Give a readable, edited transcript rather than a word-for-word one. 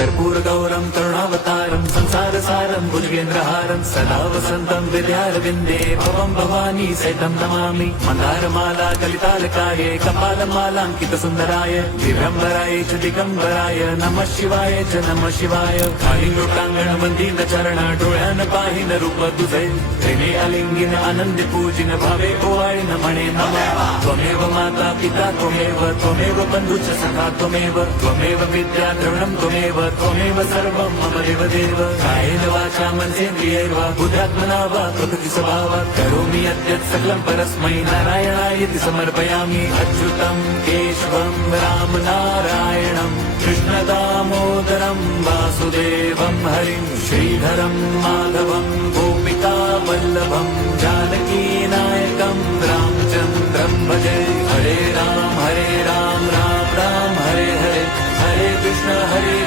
कर्पूर गौरम करुणावतारम संसार सारम भुजगेंद्रहारम सदा वसंतम विद्यारविंदे भवम भवानी सहितं नमामि मंदारमाला कलितालकाय कपालमालांकित सुंदराय दिव्यंबराय च दिगंबराय नमः शिवाय च नमः शिवाय खाली लोटांगण वंदित चरण डोळ्यान पाहिन रूप तुझे प्रेमे आलिंगिन आनंद पूजिन भावे ओवाळीन म्हणे नमः त्वमेव माता पिता त्वमेव बंधुच सखा त्वमेव विद्या द्रविणं त्वमेव सर्वं मम देवदेव कायेन वाचा मनसेन्द्रियैर्वा बुद्ध्यात्मना वा प्रकृति स्वभावात् करोमि यद्यत् सकलं परस्मै नारायणायति समर्पयामि अच्युतं केशवं राम नारायणं कृष्णदामोदरं वासुदेवं हरिं श्रीधरं माधवं गोपिका वल्लभं जानकी नायकं रामचन्द्रं भजे हरे राम राम राम हरे हरे हरे कृष्ण हरे